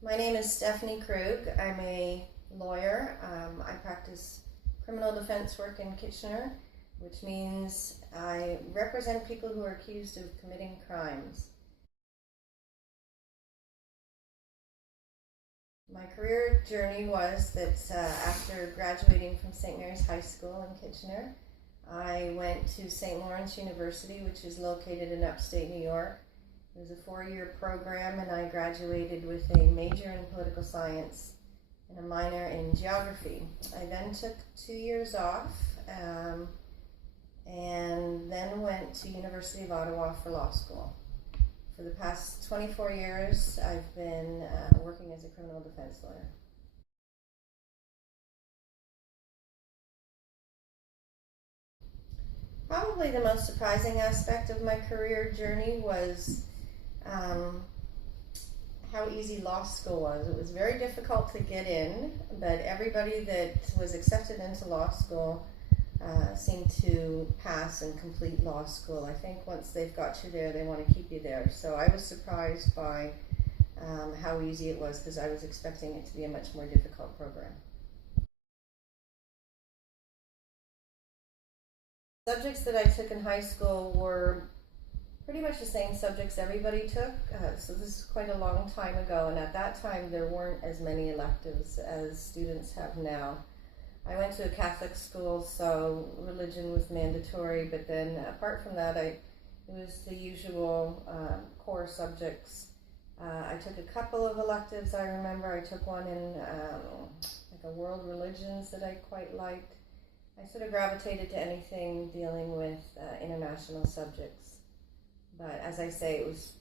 My name is Stephanie Krug. I'm a lawyer. I practice criminal defense work in Kitchener, which means I represent people who are accused of committing crimes. My career journey was that after graduating from St. Mary's High School in Kitchener, I went to St. Lawrence University, which is located in upstate New York. It was a 4-year program, and I graduated with a major in political science and a minor in geography. I then took 2 years off and then went to University of Ottawa for law school. For the past 24 years, I've been working as a criminal defense lawyer. Probably the most surprising aspect of my career journey was how easy law school was. It was very difficult to get in, but everybody that was accepted into law school seemed to pass and complete law school. I think once they've got you there, they want to keep you there. So I was surprised by how easy it was, because I was expecting it to be a much more difficult program. Subjects that I took in high school were pretty much the same subjects everybody took. So this is quite a long time ago, and at that time there weren't as many electives as students have now. I went to a Catholic school, so religion was mandatory, but then apart from that, it was the usual core subjects. I took a couple of electives. I remember I took one in like a world religions that I quite liked. I sort of gravitated to anything dealing with international subjects. But as I say, it was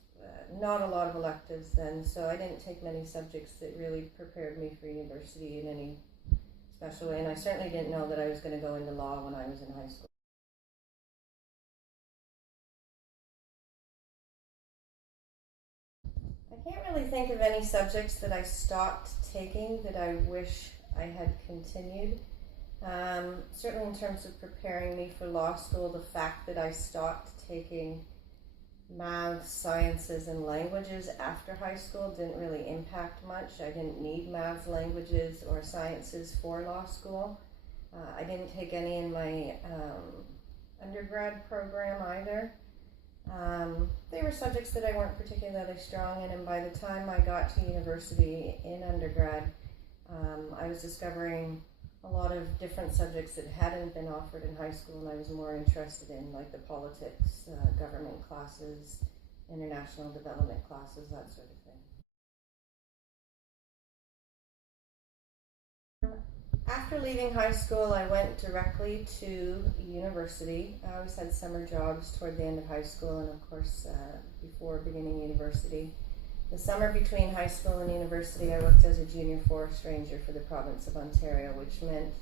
not a lot of electives then, so I didn't take many subjects that really prepared me for university in any special way, and I certainly didn't know that I was going to go into law when I was in high school. I can't really think of any subjects that I stopped taking that I wish I had continued. Certainly in terms of preparing me for law school, the fact that I stopped taking math, sciences, and languages after high school didn't really impact much. I didn't need math, languages, or sciences for law school. I didn't take any in my undergrad program either. They were subjects that I weren't particularly strong in, and by the time I got to university in undergrad, I was discovering a lot of different subjects that hadn't been offered in high school, and I was more interested in, like the politics, government classes, international development classes, that sort of thing. After leaving high school, I went directly to university. I always had summer jobs toward the end of high school, and of course before beginning university. The summer between high school and university, I worked as a junior forest ranger for the province of Ontario, which meant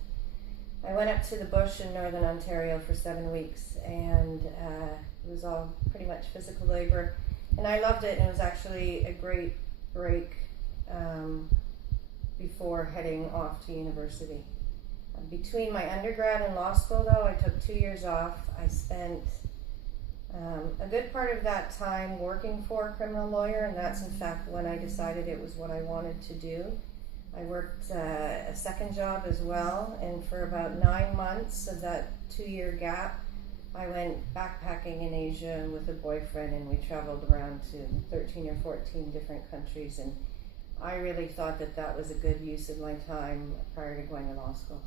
I went up to the bush in northern Ontario for 7 weeks, and it was all pretty much physical labor, and I loved it, and it was actually a great break before heading off to university. Between my undergrad and law school, though, I took 2 years off. I spent a good part of that time working for a criminal lawyer, and that's in fact when I decided it was what I wanted to do. I worked a second job as well, and for about 9 months of that 2-year gap, I went backpacking in Asia with a boyfriend, and we traveled around to 13 or 14 different countries, and I really thought that that was a good use of my time prior to going to law school.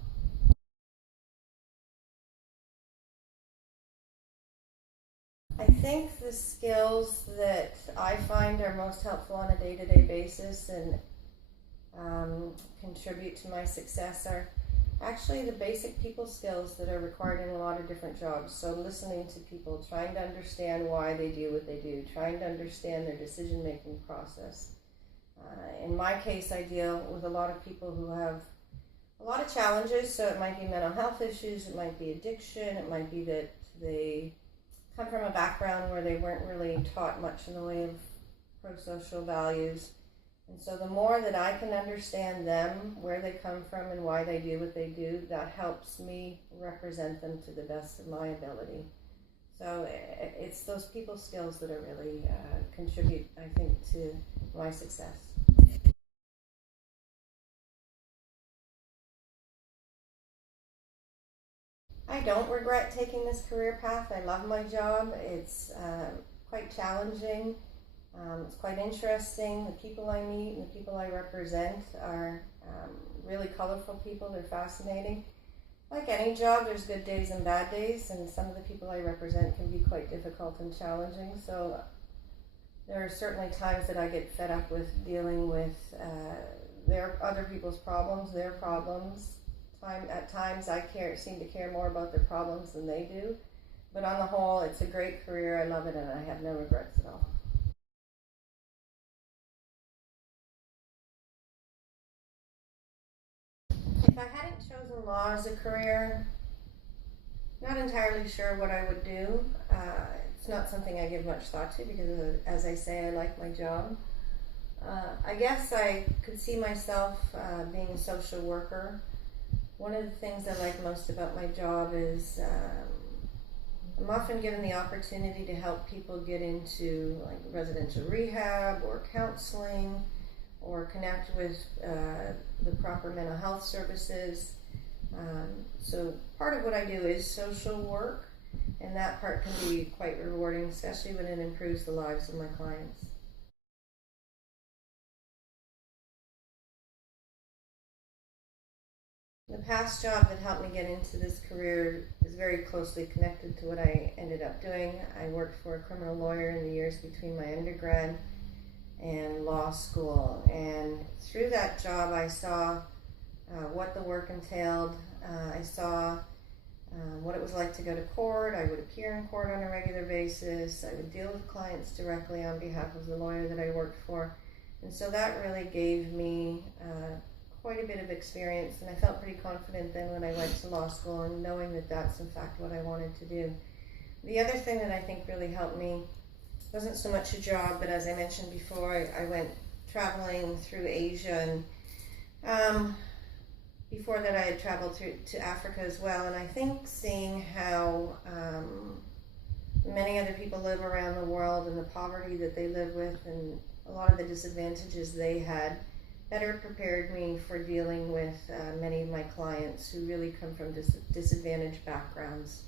I think the skills that I find are most helpful on a day-to-day basis and contribute to my success are actually the basic people skills that are required in a lot of different jobs. So listening to people, trying to understand why they do what they do, trying to understand their decision-making process. In my case, I deal with a lot of people who have a lot of challenges, so it might be mental health issues, it might be addiction, it might be that they come from a background where they weren't really taught much in the way of pro-social values. And so the more that I can understand them, where they come from and why they do what they do, that helps me represent them to the best of my ability. So it's those people skills that are really contribute, I think, to my success. I don't regret taking this career path. I love my job. It's quite challenging. It's quite interesting. The people I meet and the people I represent are really colorful people. They're fascinating. Like any job, there's good days and bad days, and some of the people I represent can be quite difficult and challenging. So there are certainly times that I get fed up with dealing with their other people's problems, their problems. At times, I seem to care more about their problems than they do. But on the whole, it's a great career. I love it, and I have no regrets at all. If I hadn't chosen law as a career, not entirely sure what I would do. It's not something I give much thought to because, as I say, I like my job. I guess I could see myself being a social worker. One of the things I like most about my job is I'm often given the opportunity to help people get into like residential rehab or counseling or connect with the proper mental health services. So part of what I do is social work, and that part can be quite rewarding, especially when it improves the lives of my clients. The past job that helped me get into this career is very closely connected to what I ended up doing. I worked for a criminal lawyer in the years between my undergrad and law school, and through that job I saw what the work entailed. I saw what it was like to go to court. I would appear in court on a regular basis. I would deal with clients directly on behalf of the lawyer that I worked for, and so that really gave me quite a bit of experience, and I felt pretty confident then when I went to law school and knowing that that's in fact what I wanted to do. The other thing that I think really helped me wasn't so much a job, but as I mentioned before, I went traveling through Asia, and before that I had traveled to Africa as well, and I think seeing how many other people live around the world and the poverty that they live with and a lot of the disadvantages they had better prepared me for dealing with many of my clients who really come from disadvantaged backgrounds.